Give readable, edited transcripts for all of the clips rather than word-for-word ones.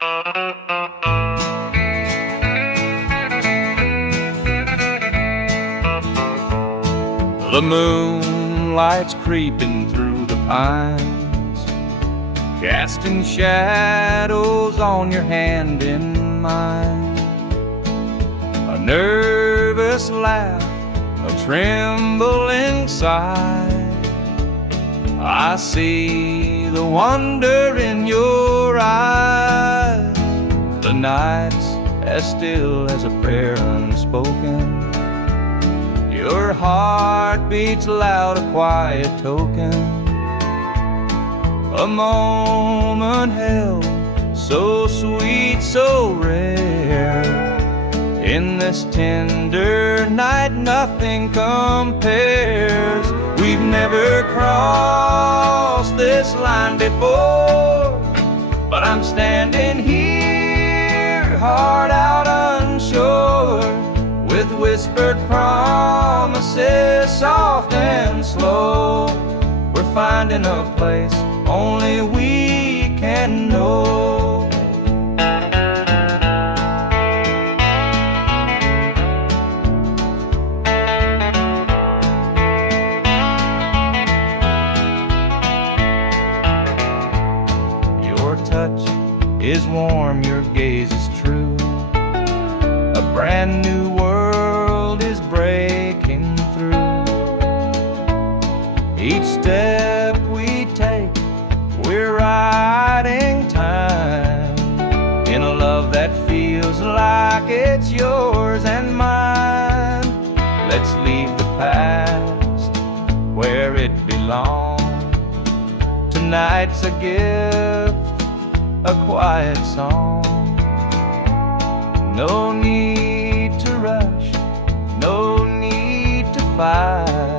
The moonlight's creeping through the pines, casting shadows on your hand in mine. A nervous laugh, a trembling sigh. I see the wonder in your eyes. The night's as still as a prayer unspoken. Your heart beats loud, a quiet token. A moment held, so sweet, so rare. In this tender night, nothing compares. We've never crossed this line before, but I'm standing here, heart out unsure, with whispered promises, soft and slow. We're finding a place only we can know. Your touch is warm, your gaze is true. A brand new world is breaking through. Each step we take, we're riding time in a love that feels like it's yours and mine. Let's leave the past where it belongs. Tonight's a gift, a quiet song. No need to rush, no need to fight.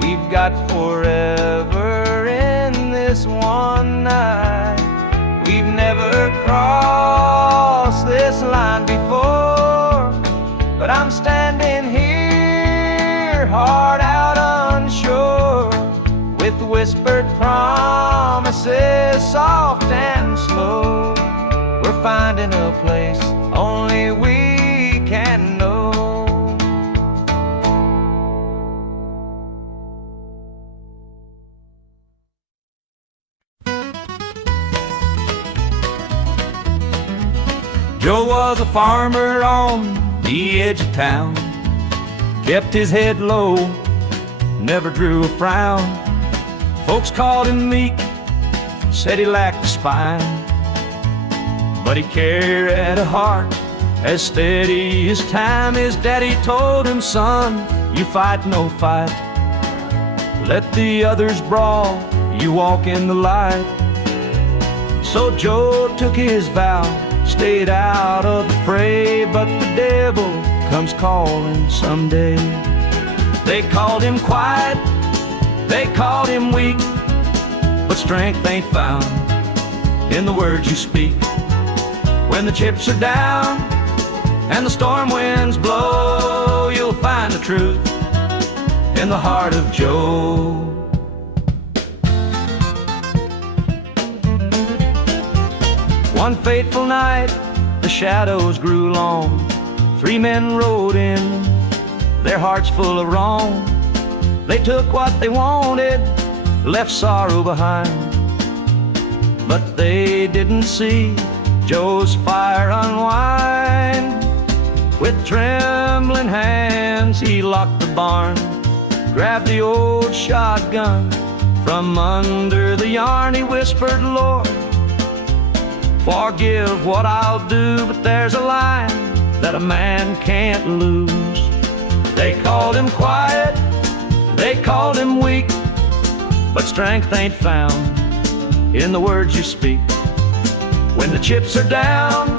We've got forever in this one night. We've never crossed this line before, but I'm standing here, heart out unsure, with whispered promises, soft and slow. We're finding a place only we can know. Joe was a farmer on the edge of town, kept his head low, never drew a frown. Folks called him meek, said he lacked a spine, but he carried a heart as steady as time. His daddy told him, son, you fight no fight. Let the others brawl, you walk in the light. So Joe took his vow, stayed out of the fray, but the devil comes calling someday. They called him quiet, they called him weak, but strength ain't found in the words you speak. When the chips are down and the storm winds blow, you'll find the truth in the heart of Joe. One fateful night, the shadows grew long. 3 men rode in, their hearts full of wrong. They took what they wanted, left sorrow behind, but they didn't see Joe's fire unwind. With trembling hands he locked the barn, grabbed the old shotgun from under the yarn. He whispered, Lord, forgive what I'll do, but there's a line that a man can't lose. They called him quiet, they called him weak, but strength ain't found in the words you speak. When the chips are down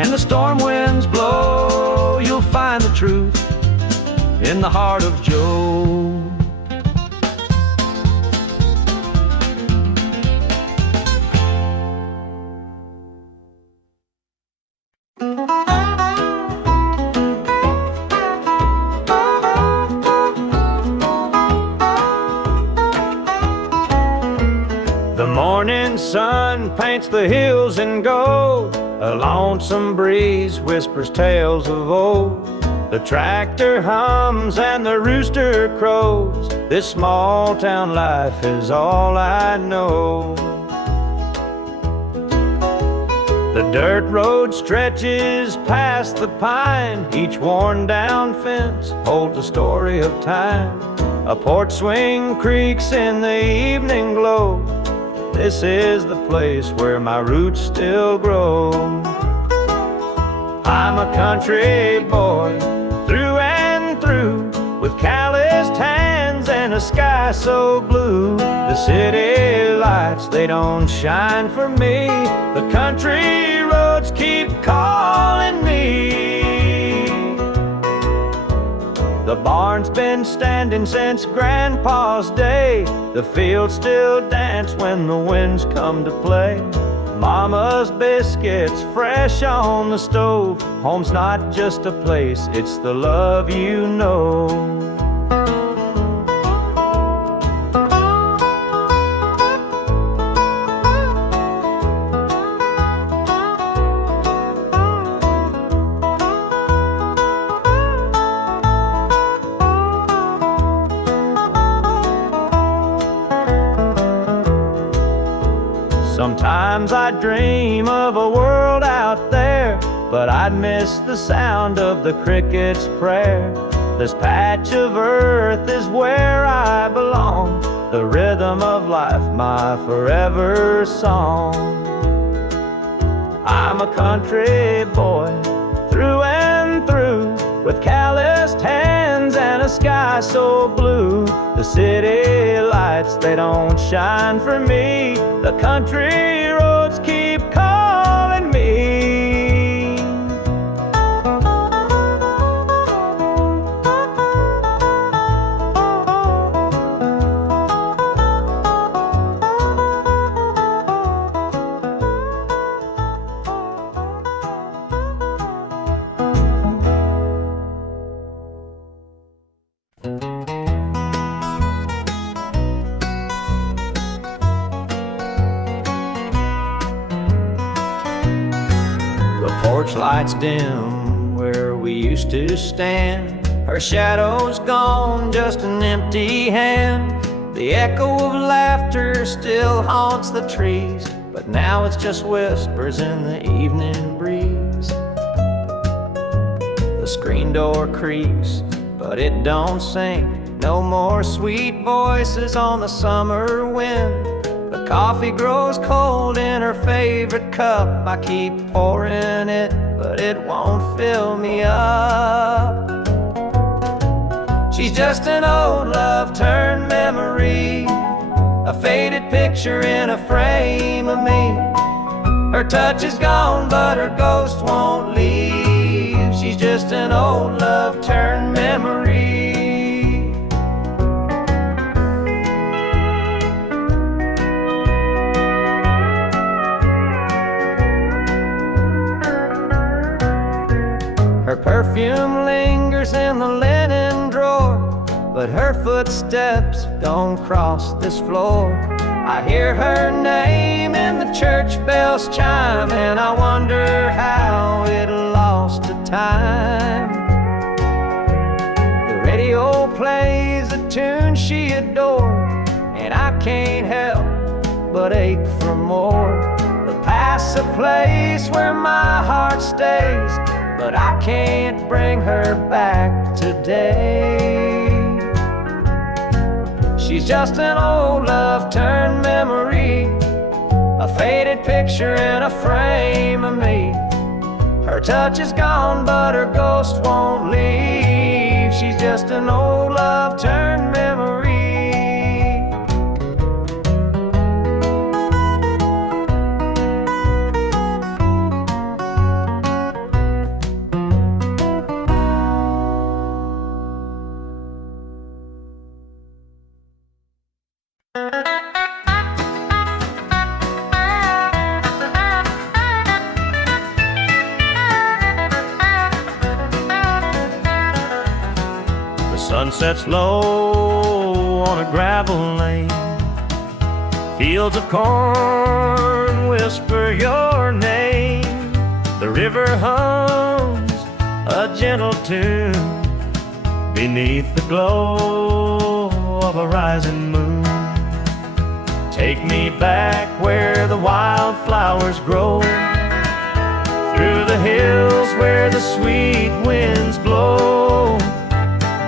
and the storm winds blow, you'll find the truth in the heart of Joe. The morning sun sun paints the hills in gold. A lonesome breeze whispers tales of old. The tractor hums and the rooster crows. This small town life is all I know. The dirt road stretches past the pine. Each worn down fence holds a story of time. A porch swing creaks in the evening glow. This is the place where my roots still grow. I'm a country boy, through and through, with calloused hands and a sky so blue. The city lights, they don't shine for me. The country roads keep calling me. The barn's been standing since Grandpa's day. The fields still dance when the winds come to play. Mama's biscuits fresh on the stove. Home's not just a place, it's the love you know. Sometimes I dream of a world out there, but I'd miss the sound of the cricket's prayer. This patch of earth is where I belong, the rhythm of life, my forever song. I'm a country boy, through and through, with calloused hands and a sky so blue. The city lights, they don't shine for me. The country roads keep calling me. Porch lights dim where we used to stand. Her shadow's gone, just an empty hand. The echo of laughter still haunts the trees, but now it's just whispers in the evening breeze. The screen door creaks, but it don't sing. No more sweet voices on the summer wind. The coffee grows cold in her favorite cup. I keep pouring it, but it won't fill me up. She's just an old love turned memory, a faded picture in a frame of me. Her touch is gone, but her ghost won't leave. She's just an old love turned memory. Her perfume lingers in the linen drawer, but her footsteps don't cross this floor. I hear her name in the church bells chime, and I wonder how it lost to time. The radio plays a tune she adored, and I can't help but ache for more. The past's a place where my heart stays, but I can't bring her back today. She's just an old love turned memory, a faded picture in a frame of me. Her touch is gone, but her ghost won't leave. She's just an old love turned memory. Sun sets low on a gravel lane. Fields of corn with whisper your name. The river hums a gentle tune beneath the glow of a rising moon. Take me back where the wildflowers grow, through the hills where the sweet winds blow,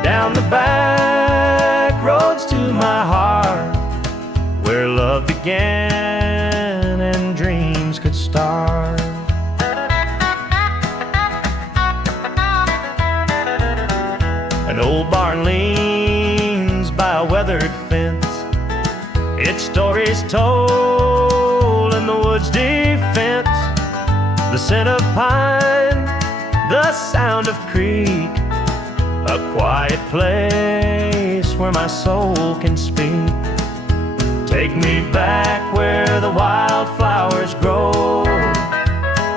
down the back roads to my heart, where love began and dreams could start. An old barn leans by a weathered fence, its story's told in the woods' defense. The scent of pine, the sound of creek, a quiet place where my soul can speak. Take me back where the wildflowers grow,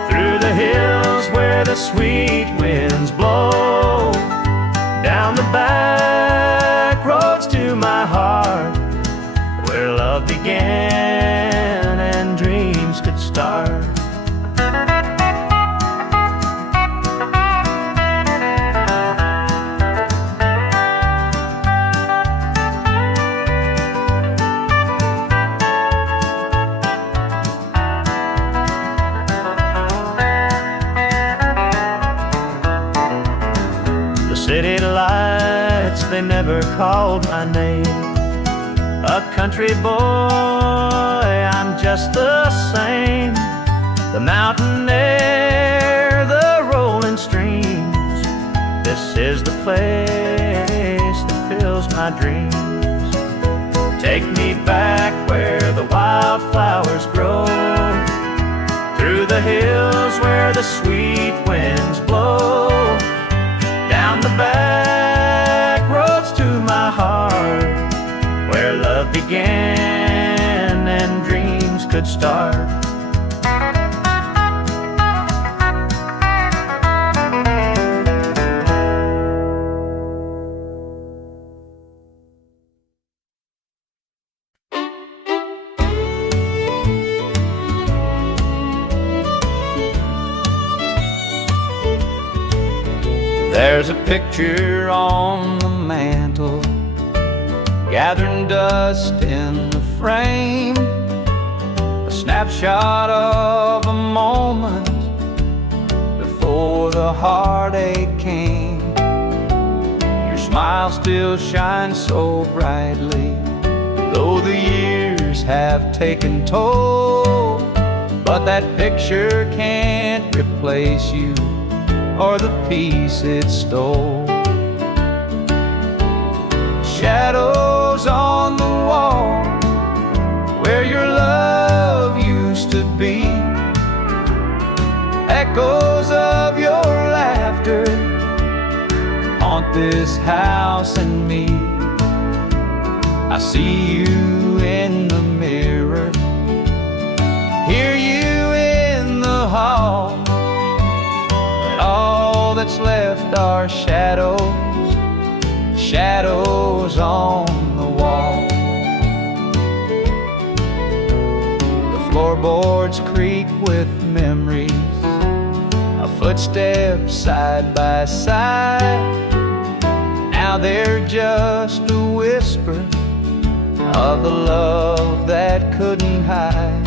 through the hills where the sweet winds blow, down the back roads to my heart, where love began and dreams could start. City lights, they never called my name. A country boy, I'm just the same. The mountain air, the rolling streams, this is the place that fills my dreams. Take me back where the wildflowers grow, through the hills where the sweet winds blow, down the back roads to my heart, where love began and dreams could start. There's a picture on the mantle, gathering dust in the frame, a snapshot of a moment before the heartache came. Your smile still shines so brightly, though the years have taken toll, but that picture can't replace you or the peace it stole. Shadows on the wall where your love used to be, echoes of your laughter haunt this house and me. I see you in the mirror, hear you in the hall, all that's left are shadows, shadows on the wall. The floorboards creak with memories, our footsteps side by side. Now they're just a whisper of the love that couldn't hide.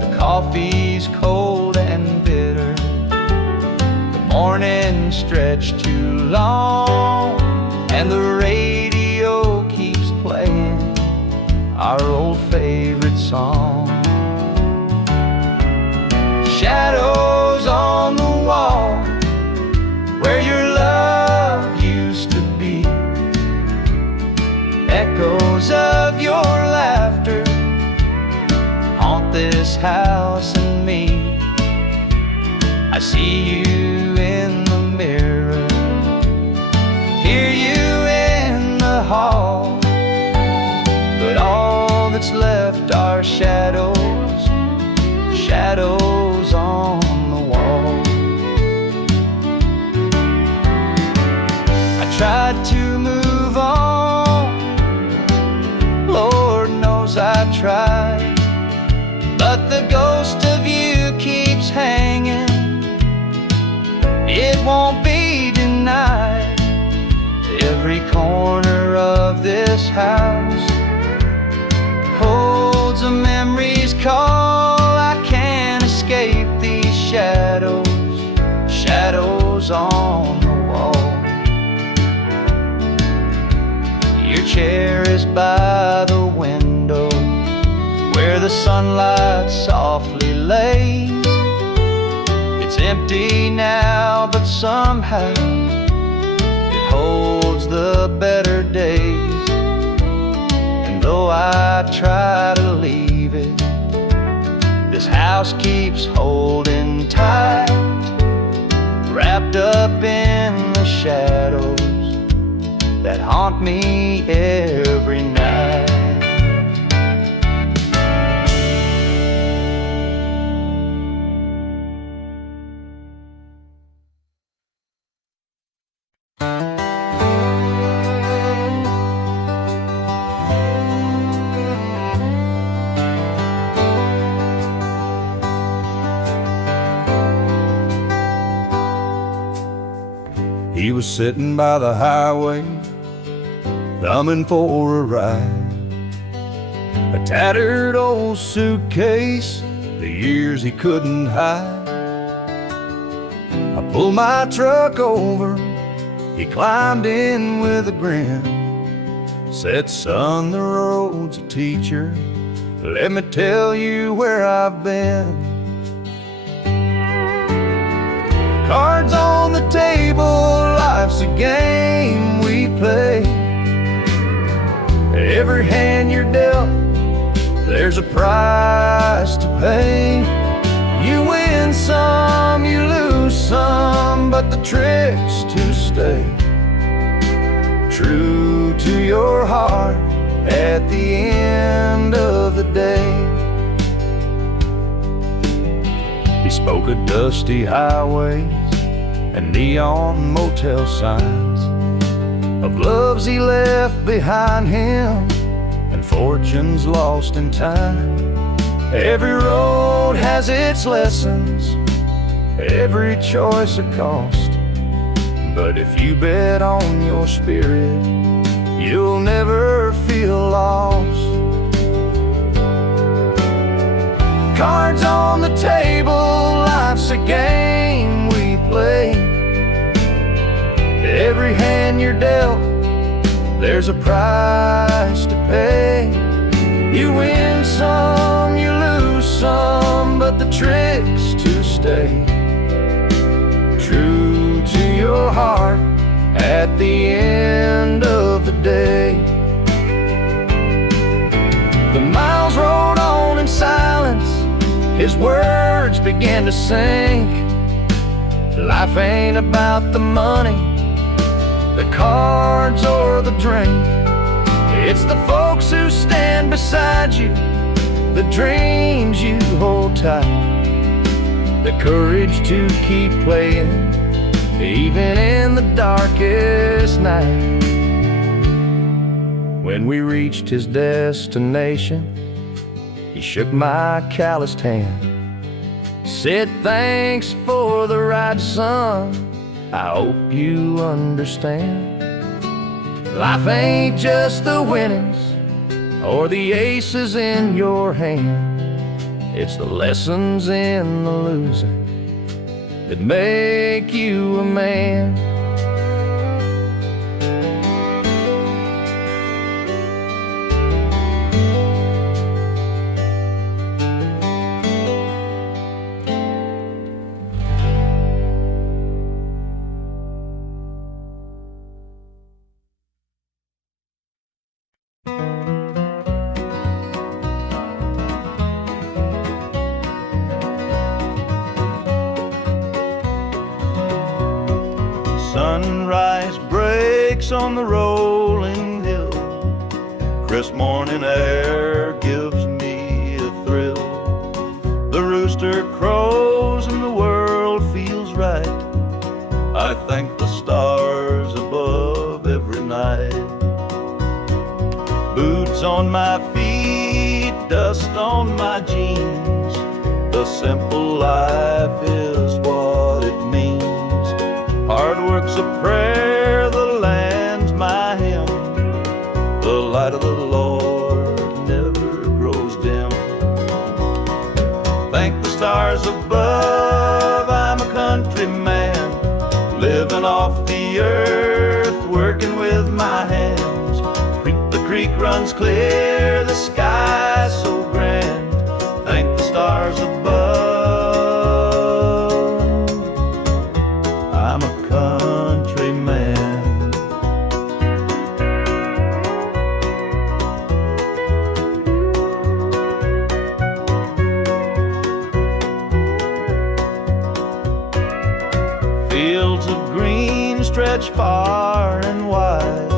The coffee's cold and bitter, morning stretched too long, and the radio keeps playing our old favorite song. Shadows on the wall where your love used to be, echoes of your laughter haunt this house and me. I see you in the mirror, hear you in the hall, but all that's left are shadows, shadows on the wall. I tried to move on, Lord knows I tried, but the won't be denied. Every corner of this house holds a memory's call. I can't escape these shadows, shadows on the wall. Your chair is by the window where the sunlight softly lays. It's empty now, but somehow it holds the better days. And though I try to leave it, this house keeps holding tight, wrapped up in the shadows that haunt me every night. He was sitting by the highway, thumbing for a ride. A tattered old suitcase, the years he couldn't hide. I pulled my truck over, he climbed in with a grin. Said, son, the road's a teacher, let me tell you where I've been. Cards on the table, life's a game we play. Every hand you're dealt, there's a price to pay. You win some, you lose some, but the trick's to stay true to your heart at the end of the day. He spoke of dusty highways and neon motel signs, of loves he left behind him and fortunes lost in time. Every road has its lessons, every choice a cost, but if you bet on your spirit, you'll never feel lost. Cards on the table, life's a game we play. Every hand you're dealt, there's a price to pay. You win some, you lose some, but the trick's to stay true to your heart at the end of the day. The miles rolled on in silence, his words began to sink. Life ain't about the money, the cards or the drink. It's the folks who stand beside you, the dreams you hold tight, the courage to keep playing even in the darkest night. When we reached his destination, he shook my calloused hand, said, thanks for the ride, son, I hope you understand. Life ain't just the winnings or the aces in your hand. It's the lessons in the losing that make you a man. Sunrise breaks on the rolling hill, crisp morning air gives me a thrill. The rooster crows and the world feels right. I thank the stars above every night. Boots on my feet, dust on my jeans, the simple life is what it means. a prayer, the land's my hymn. The light of the Lord never grows dim. Thank the stars above, I'm a country man, living off the earth, working with my hands. The creek runs clear, the sky so grand. Thank the stars above, I'm a country man. Fields of green stretch far and wide.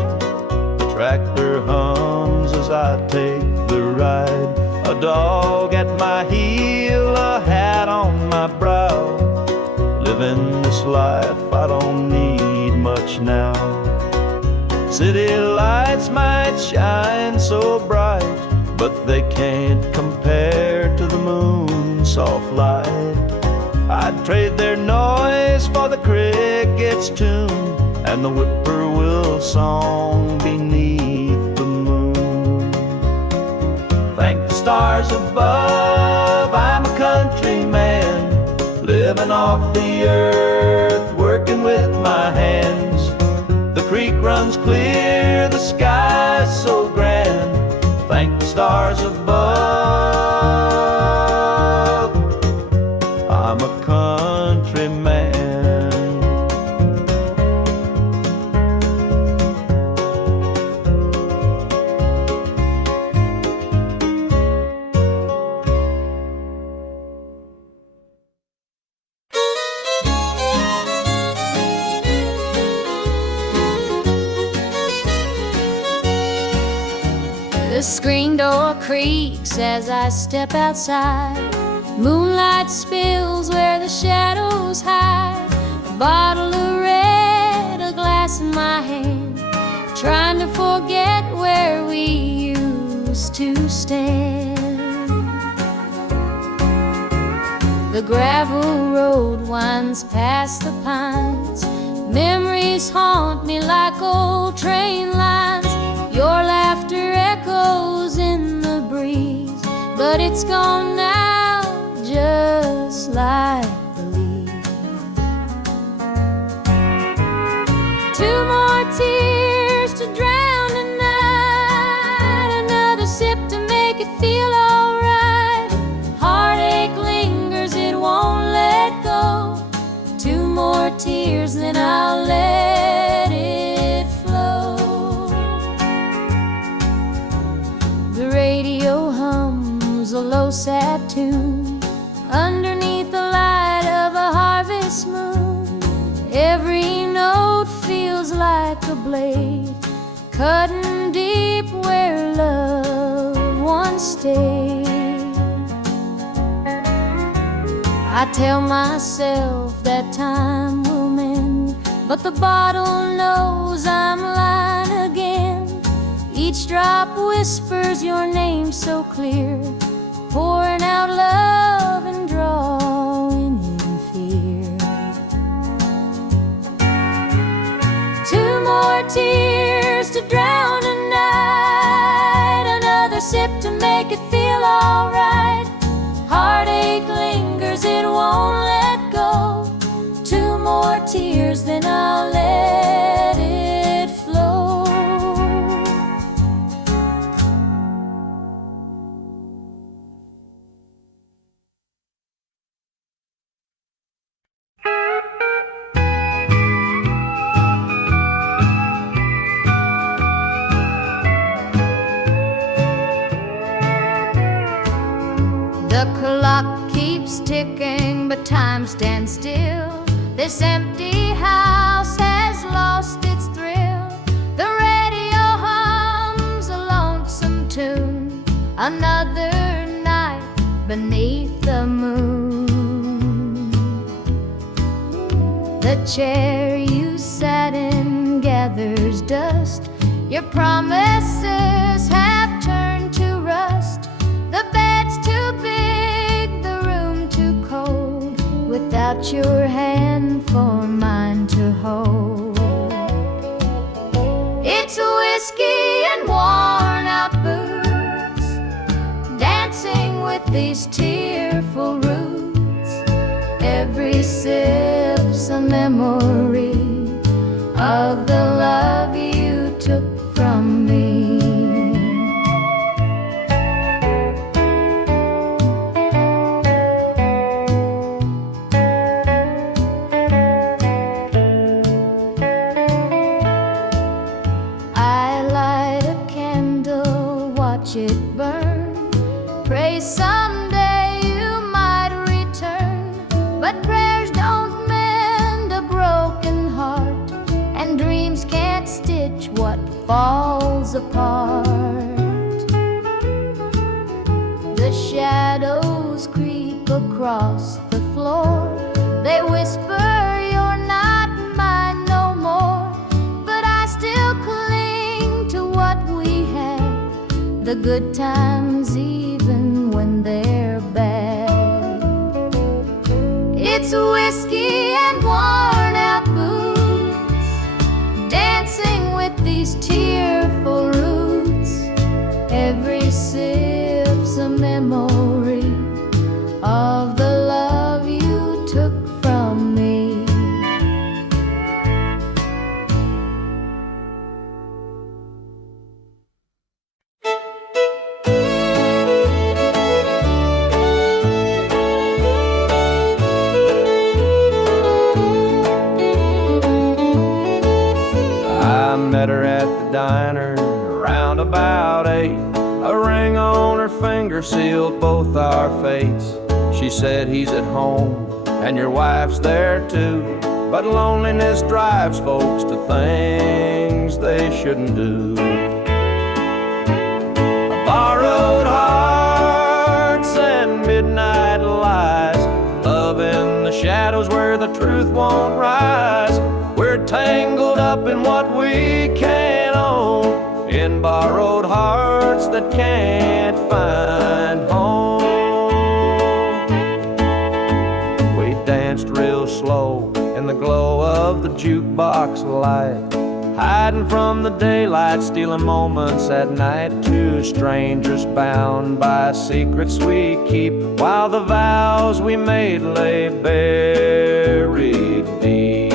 The tractor hums as I take the ride. A dog at my heel, a hat on my brow. Living this life, I don't need much now. City lights might shine so bright, but they can't compare to the moon's soft light. I'd trade their noise for the cricket's tune and the whippoorwill song beneath the moon. Thank the stars above, I'm a country man, living off the earth, working with my hands. The creek runs clear, the sky's so grand. Thank the stars above, I'm a country man. The screen door creaks as I step outside. Moonlight spills where the shadows hide. A bottle of red, a glass in my hand, trying to forget where we used to stand. The gravel road winds past the pines. Memories haunt me like old train lines. Your laughter echoes in the breeze, but it's gone now, just like the leaves. Two more tears to drown the night, another sip to make it feel alright. Heartache lingers, it won't let go. Two more tears, then I'll let it flow. The radio hums a low sad tune underneath the light of a harvest moon. Every note feels like a blade cutting deep where love once stayed. I tell myself that time will mend, but the bottle knows I'm lying again. Each drop whispers your name so clear, pouring out love and drawing in fear. Two more tears to drown a night, another sip to make it feel alright. Heartache lingers, it won't let go. Two more tears, then I'll let it flow. The clock keeps ticking, but time stands still. This empty house has lost its thrill. The radio hums a lonesome tune, another night beneath the moon. The chair you sat in gathers dust. Your promises have turned to rust. The bed's too big, the room too cold, without your hand for mine to hold. these tearful roots. Every sip's a memory of the love you took from me. I light a candle, watch it burn, pray someday you might return. But prayers don't mend a broken heart, and dreams can't stitch what falls apart. The shadows creep across the floor, they whisper you're not mine no more. But I still cling to what we had, the good times even when they're bad. It's whiskey and worn out boots, dancing with these tearful roots. Every sip's a memory of the love you took from me. I met her at the diner around about 8. A ring on her finger sealed both our fates. She said he's at home and your wife's there too, but loneliness drives folks to things they shouldn't do. Borrowed hearts and midnight lies, love in the shadows where the truth won't rise. We're tangled up in what we can't own, in borrowed hearts that can't find home. We danced real slow in the glow of the jukebox light, hiding from the daylight, stealing moments at night. Two strangers bound by secrets we keep, while the vows we made lay buried deep.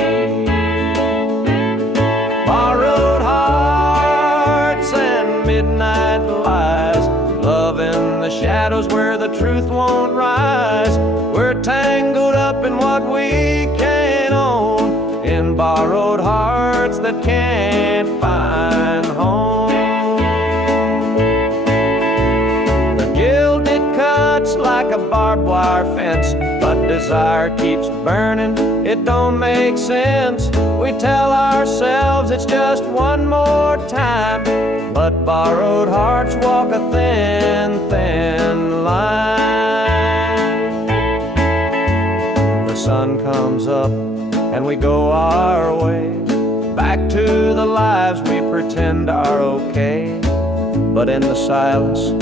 Borrowed hearts and midnight lies, love in the shadows where the truth won't rise. We're tangled up in what we can't own, in borrowed hearts that can't find home. The guilt, it cuts like a barbed wire fence, but desire keeps burning, it don't make sense. We tell ourselves it's just one more time, but borrowed hearts walk a thin, thin line. The sun comes up and we go our way, back to the lives we pretend are okay. But in the silence,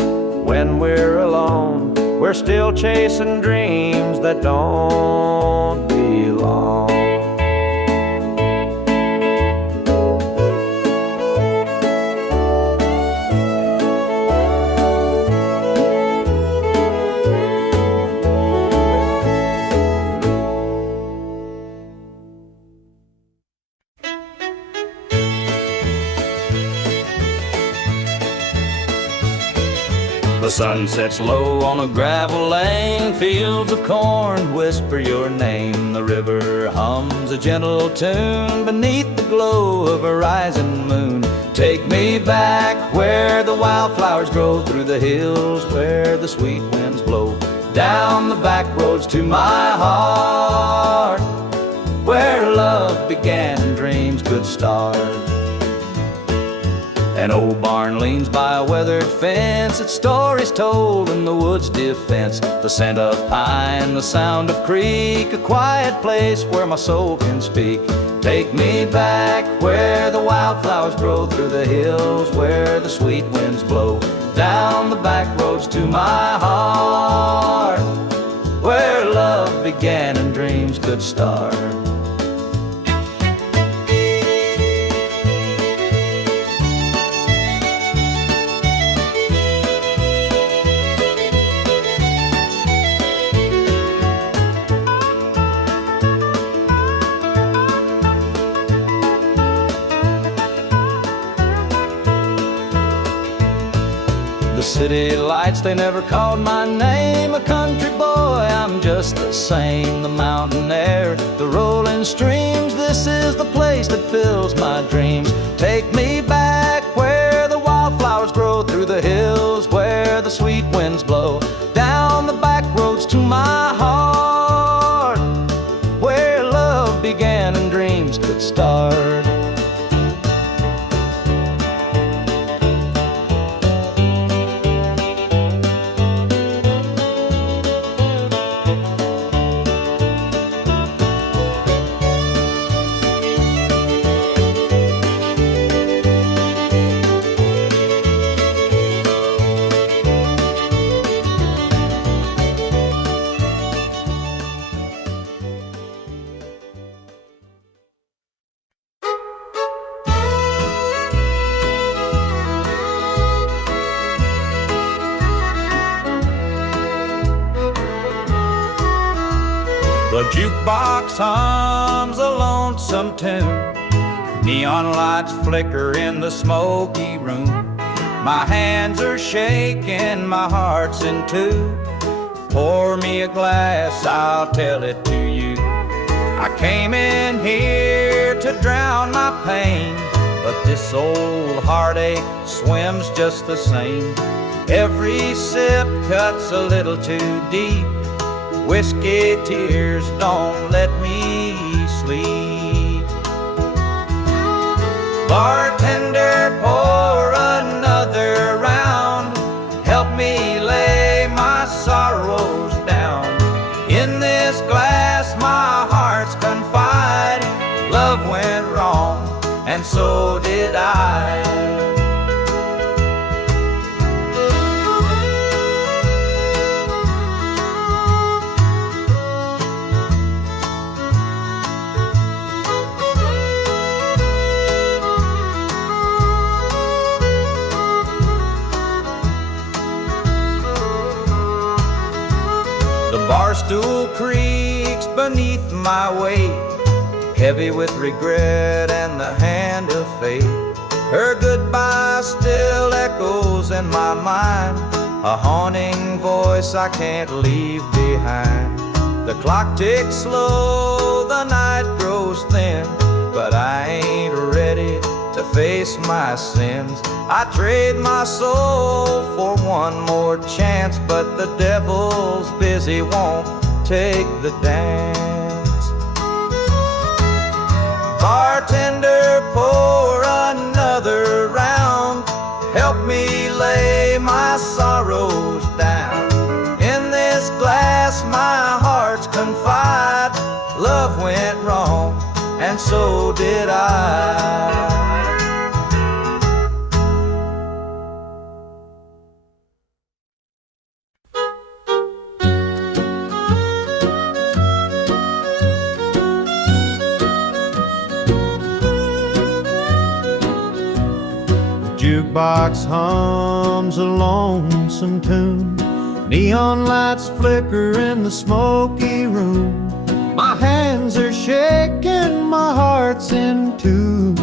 when we're alone, we're still chasing dreams that don't belong. The sun sets low on a gravel lane, fields of corn whisper your name. The river hums a gentle tune beneath the glow of a rising moon. Take me back where the wildflowers grow, through the hills where the sweet winds blow, down the back roads to my heart, where love began and dreams could start. An old barn leans by a weathered fence, its stories told in the wood's defense. The scent of pine, the sound of creek, a quiet place where my soul can speak. Take me back where the wildflowers grow, through the hills where the sweet winds blow, down the back roads to my heart, where love began and dreams could start. city lights, they never called my name. A country boy, I'm just the same. The mountain air, the rolling streams, this is the place that fills my dreams. Take me back where the wildflowers grow, through the hills where the sweet winds blow, down the back roads to my heart, where love began and dreams could start. The jukebox hums a lonesome tune, neon lights flicker in the smoky room. My hands are shaking, my heart's in two. Pour me a glass, I'll tell it to you. I came in here to drown my pain, but this old heartache swims just the same. Every sip cuts a little too deep. Whiskey tears don't let me sleep. Bartender, pour another round. Help me lay my sorrows down. In this glass my heart's confide. Love went wrong, and so did I. Barstool creaks beneath my weight, heavy with regret and the hand of fate. Her goodbye still echoes in my mind, a haunting voice I can't leave behind. The clock ticks slow, the night grows thin, but I ain't ready to face my sins. I trade my soul for one more chance, but the devil's busy, won't take the dance. Bartender, pour another round. Help me lay my sorrows down. In this glass my heart's confide. Love went wrong, and so did I. Jukebox hums a lonesome tune, neon lights flicker in the smoky room. My hands are shaking, my heart's in two.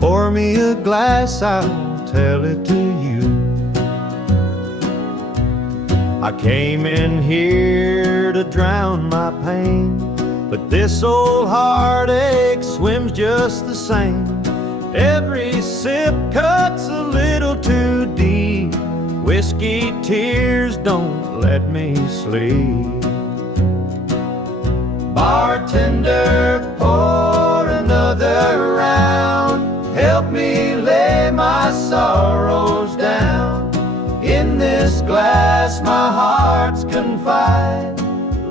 Pour me a glass, I'll tell it to you. I came in here to drown my pain, but this old heartache swims just the same. Every sip cuts a little too deep. Whiskey tears don't let me sleep. Bartender, pour another round. Help me lay my sorrows down. In this glass my heart's confide.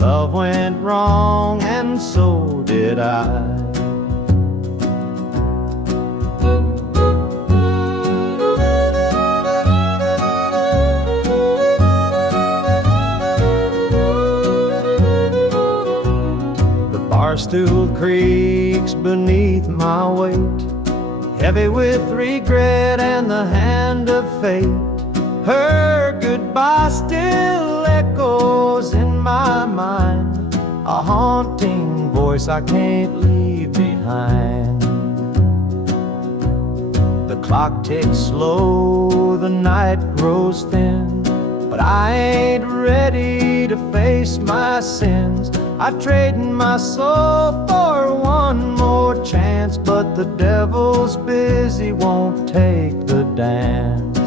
Love went wrong, and so did I. Barstool creaks beneath my weight, heavy with regret and the hand of fate. Her goodbye still echoes in my mind, a haunting voice I can't leave behind. The clock ticks slow, the night grows thin, but I ain't ready to face my sins. I've traded my soul for one more chance, but the devil's busy, won't take the dance.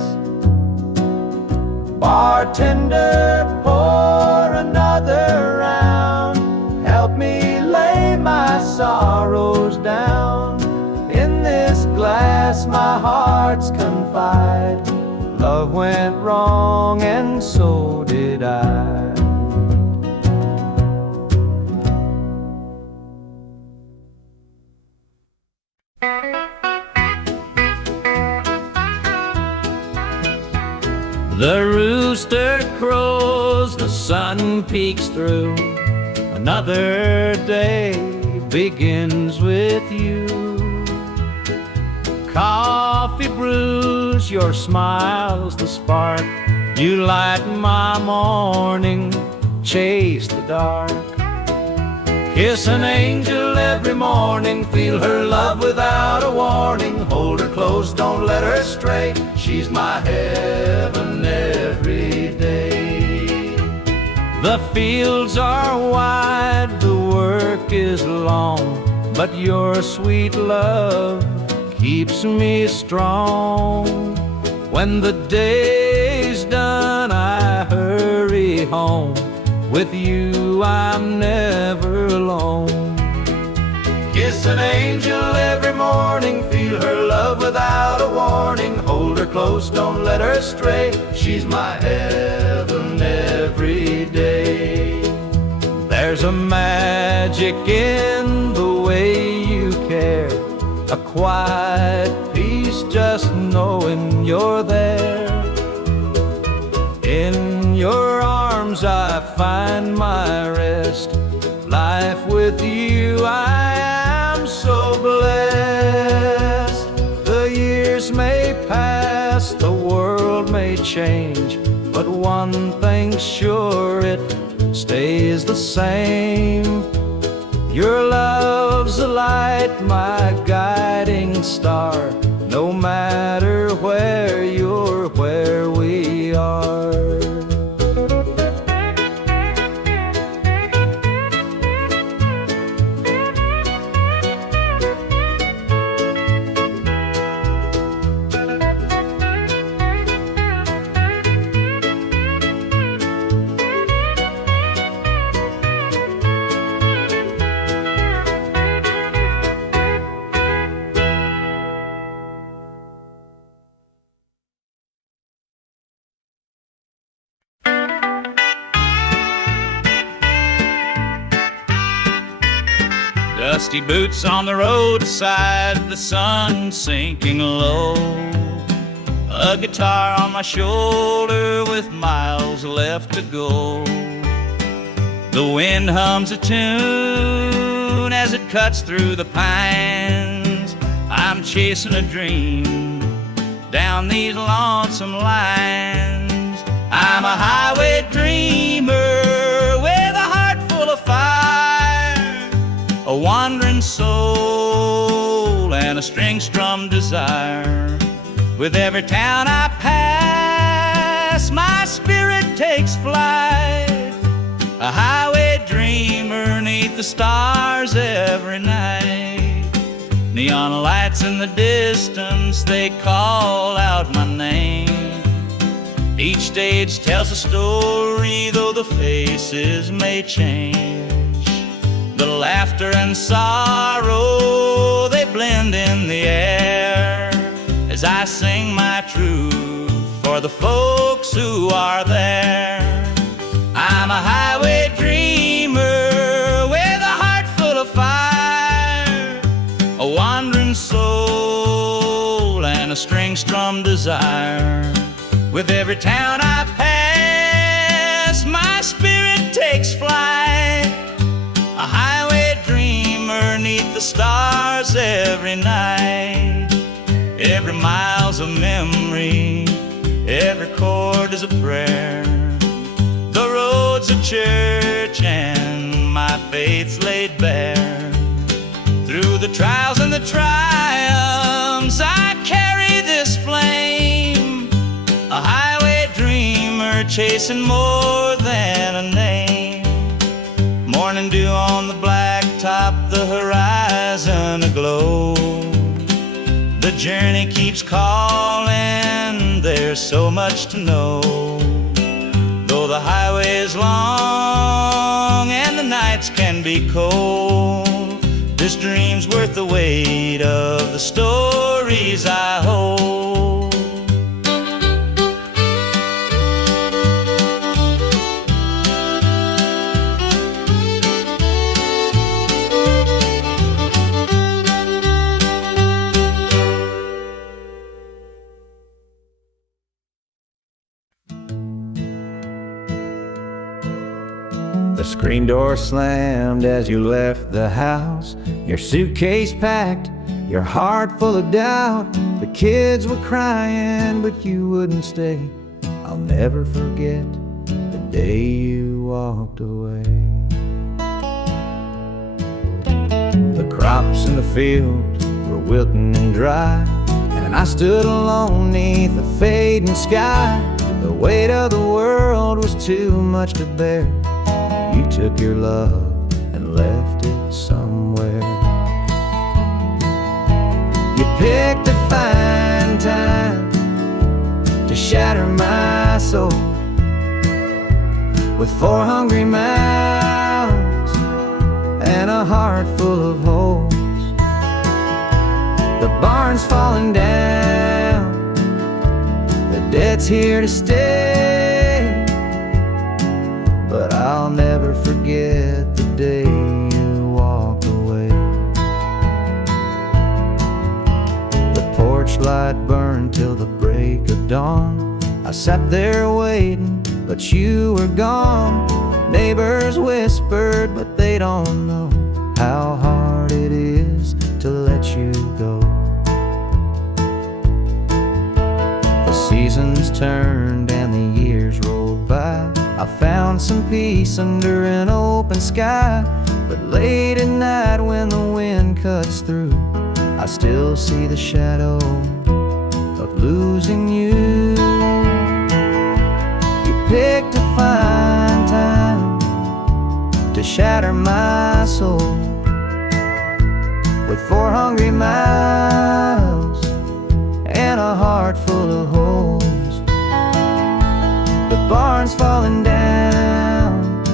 Bartender, pour another round. Help me lay my sorrows down. In this glass my heart's confide. Love went wrong and so did I. The rooster crows, the sun peeks through. Another day begins with you. Coffee brews, your smile's the spark. You light my morning, chase the dark. Kiss an angel every morning, feel her love without a warning. Hold her close, don't let her stray. She's my heaven every day. The fields are wide, the work is long, but your sweet love keeps me strong. When the day's done, I hurry home. With you I'm never alone. Kiss an angel every morning, feel her love without a warning. Hold her close, don't let her stray. She's my heaven every day. There's a magic in the way you care, a quiet peace just knowing you're there. In your arms I find my rest. Life with you I am so blessed. The years may pass, the world may change, but one thing's sure, it stays the same. Your love's a light, my guiding star. No matter where you're, where we are. Dusty boots on the roadside, the sun sinking low. A guitar on my shoulder with miles left to go. The wind hums a tune as it cuts through the pines. I'm chasing a dream down these lonesome lines. I'm a highway dreamer with a heart full of fire, a wandering soul and a string-strummed desire. With every town I pass, my spirit takes flight, a highway dreamer 'neath the stars every night. Neon lights in the distance, they call out my name. Each stage tells a story, though the faces may change. The laughter and sorrow, they blend in the air as I sing my truth for the folks who are there. I'm a highway dreamer with a heart full of fire, a wandering soul and a string-strummed desire. With every town I pass, my spirit takes flight, a highway dreamer 'neath the stars every night. Every mile's a memory, every chord is a prayer. The road's a church and my faith's laid bare. Through the trials and the triumphs, I carry this flame, a highway dreamer chasing more than a name. Morning dew on the blacktop, the horizon aglow. The journey keeps calling, there's so much to know. Though the highway is long and the nights can be cold, this dream's worth the weight of the stories I hold. The screen door slammed as you left the house, your suitcase packed, your heart full of doubt. The kids were crying, but you wouldn't stay. I'll never forget the day you walked away. The crops in the field were wilting and dry, and I stood alone neath the fading sky. The weight of the world was too much to bear. You took your love and left it somewhere. You picked a fine time to shatter my soul with 4 hungry mouths and a heart full of holes. The barn's falling down, the debt's here to stay, but I'll never forget the day you walked away. The porch light burned till the break of dawn. I sat there waiting, but you were gone. Neighbors whispered, but they don't know how hard it is to let you go. The seasons turned and the years rolled by. I found some peace under an open sky, but late at night when the wind cuts through, I still see the shadow of losing you. You picked a fine time to shatter my soul with 4 hungry mouths and a heart full of holes. The barn's falling down,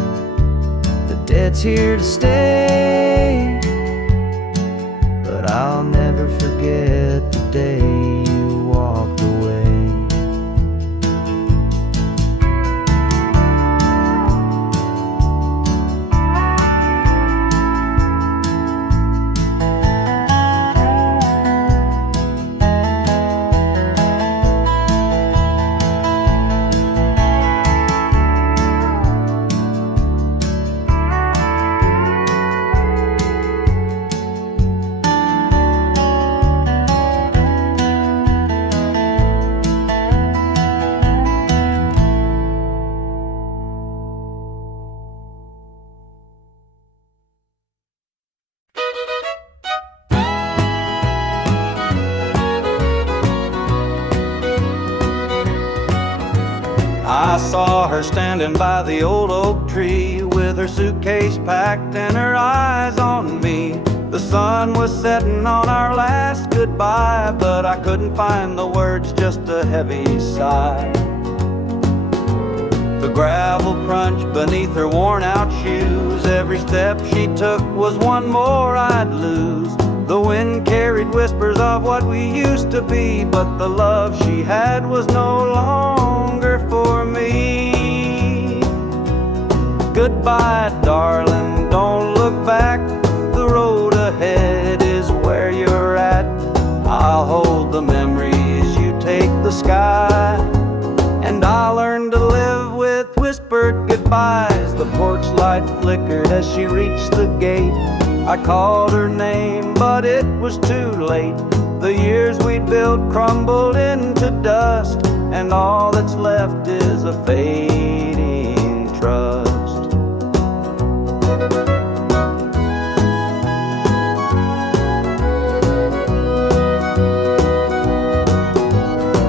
the debt's here to stay, but I'll never forget the day you walked away. I saw her standing by the old oak tree with her suitcase packed and her eyes on me. The sun was setting on our last goodbye, but I couldn't find the words, just a heavy sigh. The gravel crunched beneath her worn out shoes. Every step she took was one more I'd lose. The wind carried whispers of what we used to be, but the love she had was no longer for me. Goodbye, darling, don't look back. The road ahead is where you're at. I'll hold the memories, you take the sky, and I'll learn to live with whispered goodbyes. The porch light flickered as she reached the gate. I called her name, but it was too late. The years we'd built crumbled into dust, and all that's left is a fading trust.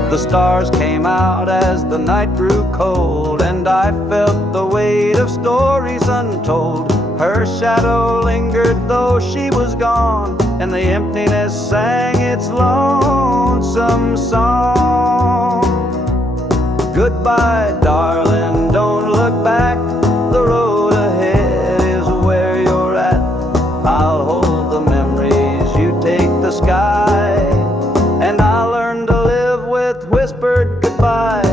The stars came came out as the night grew cold, and I felt the weight of stories untold. Her shadow lingered though she was gone, and the emptiness sang its lonesome song. Goodbye, darling, don't look back. The road ahead is where you're at. I'll hold the memories, you take the sky, and I'll learn to live with whispered goodbyes.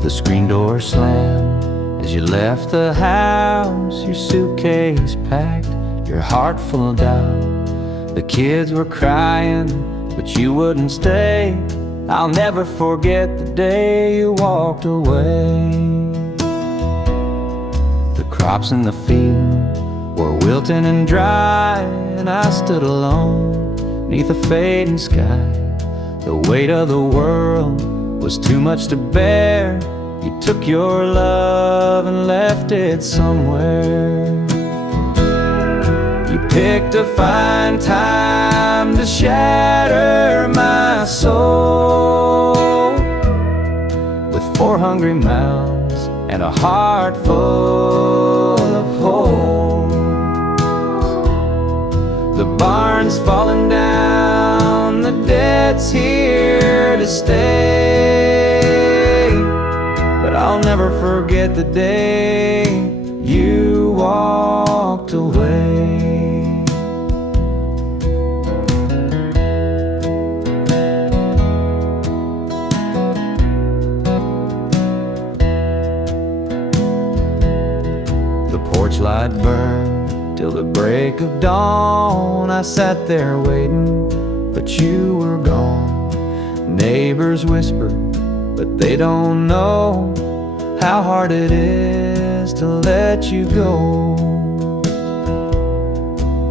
The screen door slammed as you left the house, your suitcase packed, your heart full of doubt. The kids were crying, but you wouldn't stay. I'll never forget the day you walked away. The crops in the field were wilting and dry, and I stood alone neath a fading sky. The weight of the world was too much to bear. You took your love and left it somewhere. You picked a fine time to shatter my soul with 4 hungry mouths and a heart full of holes. The barn's falling down, the debt's here to stay, but I'll never forget the day you walked away. The porch light burned till the break of dawn. I sat there waiting, but you were gone. Neighbors whispered, but they don't know how hard it is to let you go.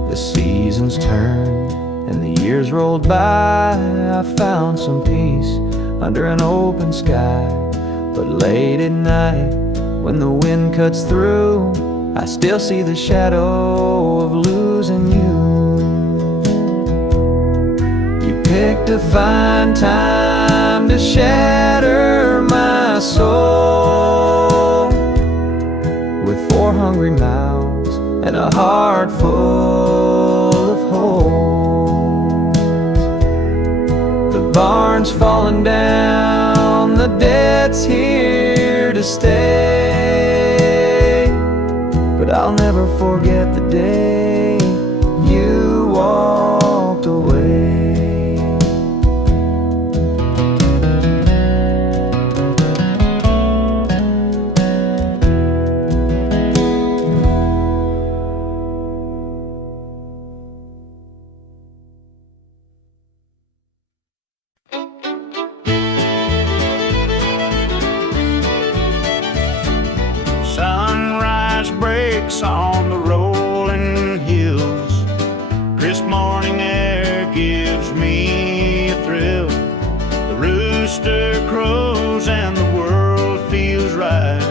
The seasons turned and the years rolled by. I found some peace under an open sky, but late at night when the wind cuts through, I still see the shadow of losing you. You picked a fine time to shatter my soul with 4 hungry mouths and a heart full of holes. The barn's falling down, the debt's here to stay, but I'll never forget the day you walked away. Sunrise breaks on the rolling hills. Crisp morning air gives me a thrill. The rooster crows and the world feels right.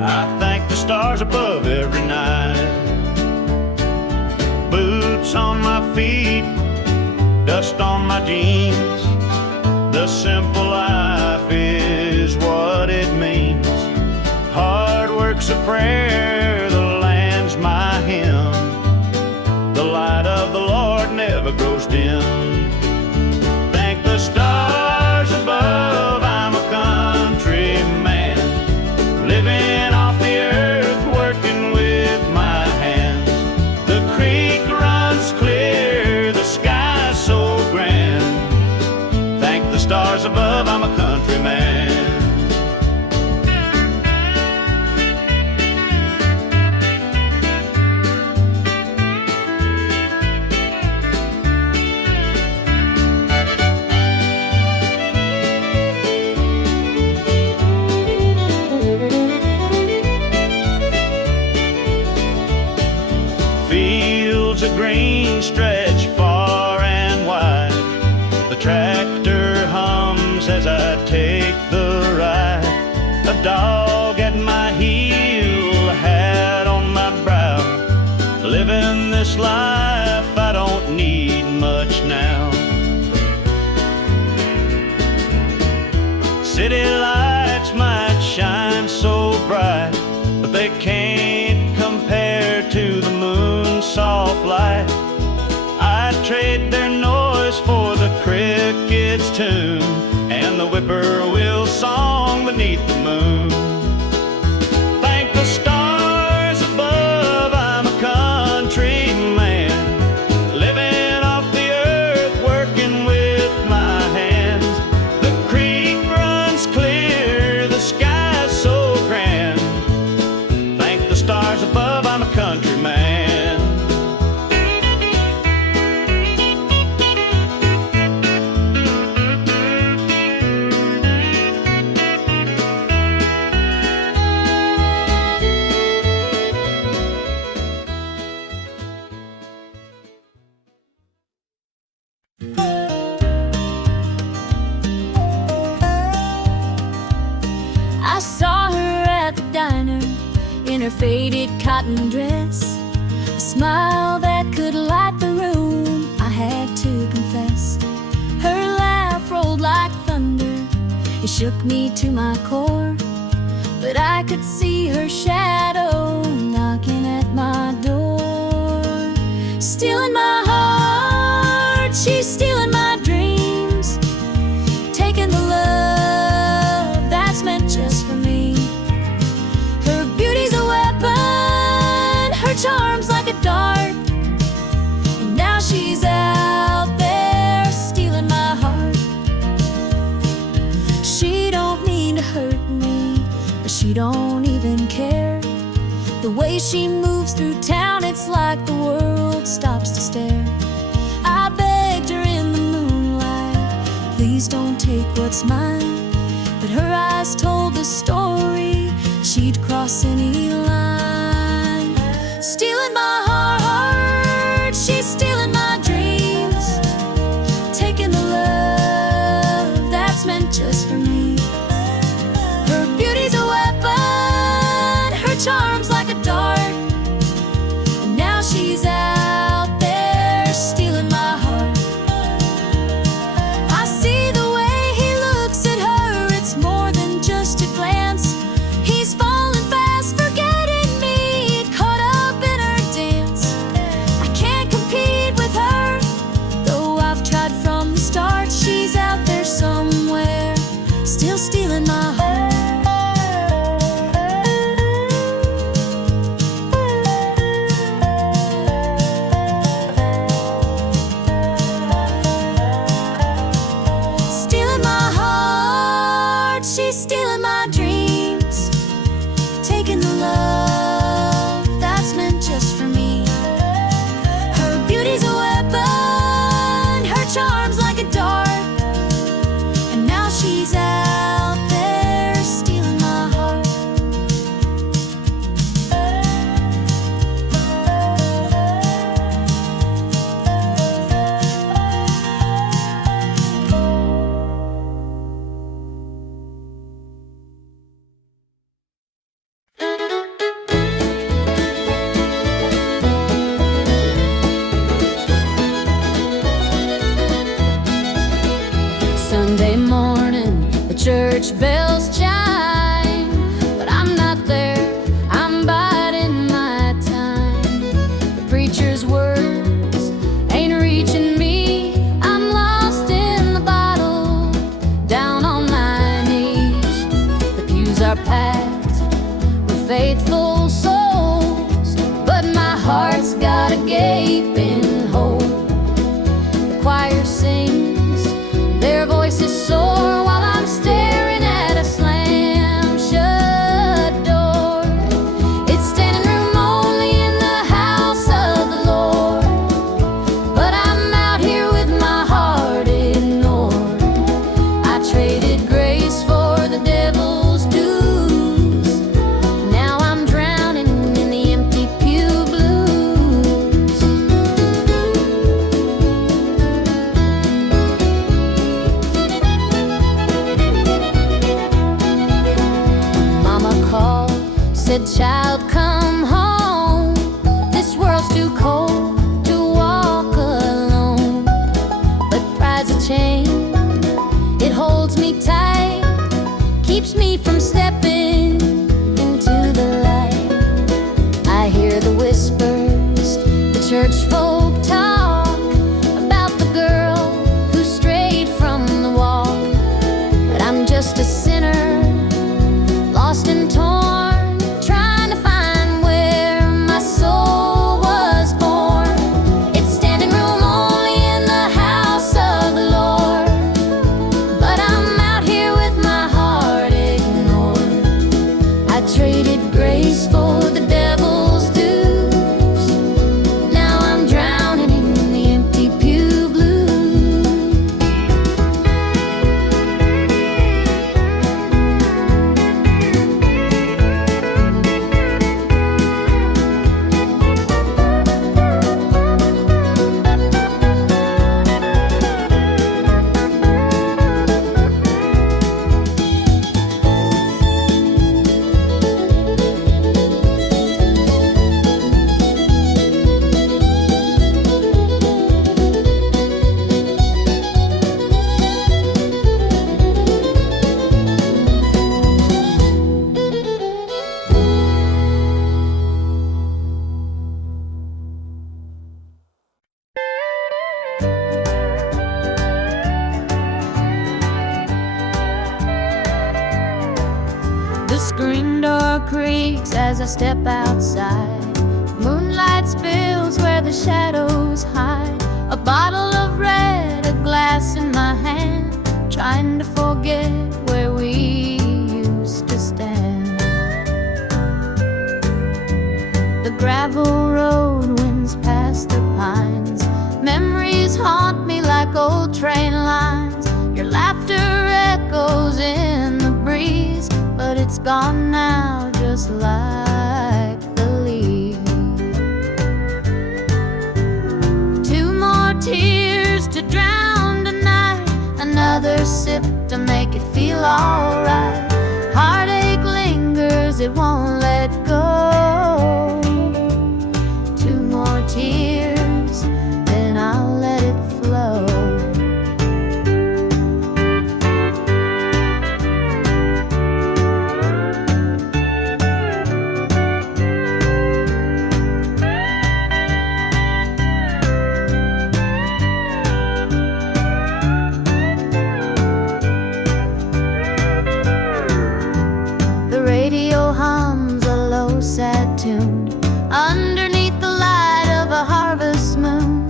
I thank the stars above every night. Boots on my feet, dust on my jeans. The simple life is what it means. Hard work's a prayer, the land's my hymn. The light of the Lord never grows dim. Thank the stars above, I'm a country man, living off the earth, working with my hands. The creek runs clear, the sky's so grand. Thank the stars above, I'm a country man. Fields of green stretch far and wide. The tractor hums as I take the ride. A dog at my heel, a hat on my brow. Living this life, I don't need much now. City lights might shine so bright, but they can't compare to the moon's soft light. I'd trade their noise for the cricket's tune and the whippoorwill song beneath the moon. Thank the stars above, I'm a country man, living off the earth, working with my hands. The creek runs clear, the sky's so grand. Thank the stars above, I'm a country man. I saw her at the diner in her faded cotton dress, a smile that could light the room, I had to confess. Her laugh rolled like thunder, it shook me to my core, but I could see her shadow knocking at my door. Stealing my heart, she's stealing my dreams, taking the love that's meant just for me. Her beauty's a weapon, her charm's like a dart, and now she's out there stealing my heart. She don't mean to hurt me, but she don't even care. The way she moves through town, it's like the world stops to stare. I begged her in the moonlight, please don't take what's mine, but her eyes told the story, she'd cross any line. Stealing my heart, she's stealing my dreams, taking the love that's meant just for me. Her beauty's a weapon, her charm's like a dart, and now she's out there stealing my heart. I see the way he looks at her, it's more than just a glance. He's falling fast, forgetting me, caught up in her dance. I can't compete with her, though I've tried from the start. She's out there somewhere, still stealing my heart. Stealing my heart, she's stealing my dreams, taking the love that's meant just for me. Her beauty's a weapon, her charm's like a dart, and now she's out there stealing my heart. Sunday morning, the church bells chime, but I'm not there, I'm biding my time. The preacher's words ain't reaching me, I'm lost in the bottle, down on my knees. The pews are packed with faithful souls, but my heart's got a gaping hole. The choir sings, their voices soar while I'm staring at a slam shut door. It's standing room only in the house of the Lord, but I'm out here with my heart ignored. I traded grace for the devil's dues, now I'm drowning in the empty pew blues. church folk talk about the girl who strayed from the walk, but I'm just a sinner, lost and torn, trying to find where my soul was born. It's standing room only in the house of the Lord, but I'm out here with my heart ignored. I traded grace for the devil's dues. Now I'm drowning in the empty pew blues. The screen door creaks as I step outside. Moonlight spills where the shadows hide. A bottle of red, a glass in my hand, trying to forget where we used to stand. The gravel road winds past the pines. Memories haunt me like old train lines. Your laughter echoes in the breeze, but it's gone now, just like the leaves. Two more tears to drown tonight, another sip to make it feel alright. Heartache lingers, it won't let go. Two more tears, then I'll let it flow. The radio hums a low, sad tune underneath the light of a harvest moon.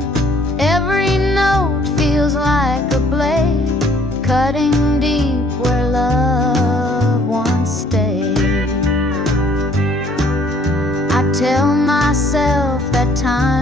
Every note feels like a blade, cutting deep where love once stayed. I tell myself that time